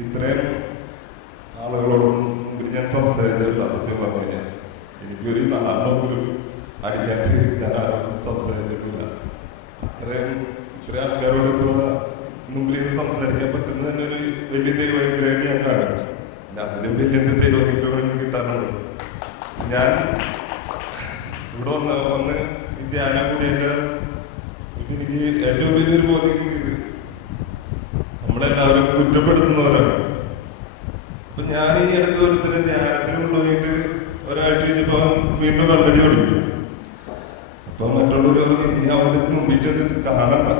ഇത്രയും ആളുകളോടും ഞാൻ സംസാരിച്ചിട്ടില്ല. സത്യം പറഞ്ഞു കഴിഞ്ഞാൽ എനിക്കൊരു നാലെണ്ണം അടിക്കാനായിട്ട് ഞാൻ ആരും സംസാരിച്ചിട്ടില്ല. ഇത്രയും ആൾക്കാരോട് ഇപ്പോൾ മുമ്പിൽ നിന്ന് സംസാരിക്കാൻ പറ്റുന്ന തന്നെ ഒരു വലിയ ദൈവാനുഗ്രഹമായിട്ട് ഞാൻ കാണുന്നു. അതിലും വലിയ ദൈവാനുഗ്രഹം എനിക്ക് കിട്ടാനുള്ളൂ. ഞാൻ ഇവിടെ വന്ന് ഈ ധ്യാനം കൂടിയിട്ട് എനിക്ക് ഏറ്റവും വലിയൊരു ബോധ്യം കിട്ടിയത് നമ്മളെല്ലാവരും കുറ്റപ്പെടുത്തുന്നവരാണ്. അപ്പൊ ഞാൻ ഈ ഇടയ്ക്ക് ഒരുത്തരെ ധ്യാനത്തിന് കൊണ്ടുപോയിട്ട് ഒരാഴ്ച കഴിഞ്ഞപ്പോ വീണ്ടും കള്ളടി കൊടുക്കും. അപ്പൊ മറ്റുള്ളവർ പറഞ്ഞു നീ അവന്റെ മുമ്പിൽ ചെന്ന് കാണണ്ട,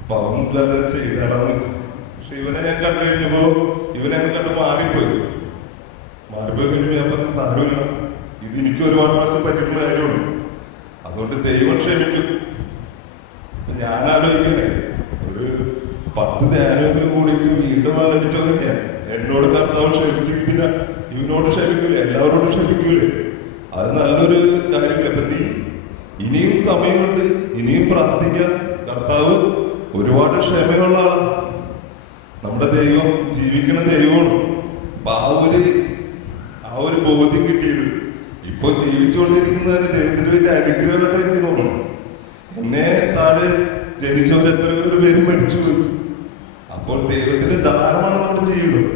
അപ്പൊ അവനില്ലാതെ ചെയ്താലാന്ന് വെച്ചു. പക്ഷെ ഇവനെ ഞാൻ കണ്ടു കഴിഞ്ഞപ്പോ ഇവനെ കണ്ട് മാറിപ്പോയി കഴിഞ്ഞപ്പോ ഞാൻ പറഞ്ഞ സാരമില്ല, ഇത് എനിക്ക് ഒരുപാട് പ്രാവശ്യം പറ്റിയിട്ടുള്ള കാര്യമുള്ളൂ, അതുകൊണ്ട് ദൈവം ക്ഷമിക്കും. ഞാൻ ആലോചിക്കണേ ഒരു 10 ധ്യാനമെങ്കിലും കൂടിയിട്ട് വീണ്ടും വെള്ളടിച്ചോ തന്നെയാണ്. എന്നോട് കർത്താവ് ക്ഷമിച്ചു, പിന്നെ ഇവനോട് ക്ഷമിക്കൂലേ, എല്ലാവരോടും ക്ഷമിക്കൂലേ? അത് നല്ലൊരു കാര്യമില്ല. ഇപ്പൊ നീ ഇനിയും സമയമുണ്ട്, ഇനിയും പ്രാർത്ഥിക്കാം. കർത്താവ് ഒരുപാട് ക്ഷമയുള്ള ആളാണ്. നമ്മുടെ ദൈവം ജീവിക്കണ ദൈവമാണ്. അപ്പൊ ആ ഒരു ബോധ്യം കിട്ടിയത് ഇപ്പൊ ജീവിച്ചുകൊണ്ടിരിക്കുന്നതിന് ദൈവത്തിന്റെ വലിയ അനുഗ്രഹമായിട്ട് എനിക്ക് തോന്നുന്നു. എന്നെ താഴെ ജനിച്ചവർ എത്രയോ പേര് മരിച്ചുപോയി. അപ്പോൾ ദൈവത്തിന്റെ ദാനമാണ് നമ്മുടെ ജീവിതം.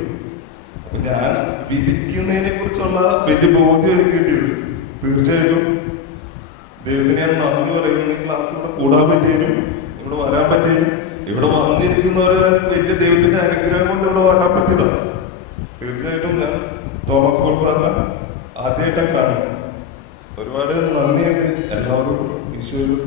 അപ്പൊ ഞാൻ വിധിക്കുന്നതിനെ കുറിച്ചുള്ള വലിയ ബോധ്യം എനിക്ക് കിട്ടിയത്. തീർച്ചയായിട്ടും ദൈവത്തിന് ഞാൻ നന്ദി പറയുന്നു. ഈ ക്ലാസ്സിൽ കൂടാൻ പറ്റിയതിനും ഇവിടെ വരാൻ പറ്റിയതിനും ഇവിടെ വന്നിരിക്കുന്നവരെ വലിയ ദൈവത്തിന്റെ അനുഗ്രഹം കൊണ്ട് ഇവിടെ വരാൻ പറ്റിയതാണ്. തീർച്ചയായിട്ടും ഞാൻ തോമസ് പോൾ സാറിനെ ആദ്യമായിട്ടാണ് കാണുന്നത്. ഒരുപാട് നന്ദിയുണ്ട് എല്ലാവരും. ഈശോയും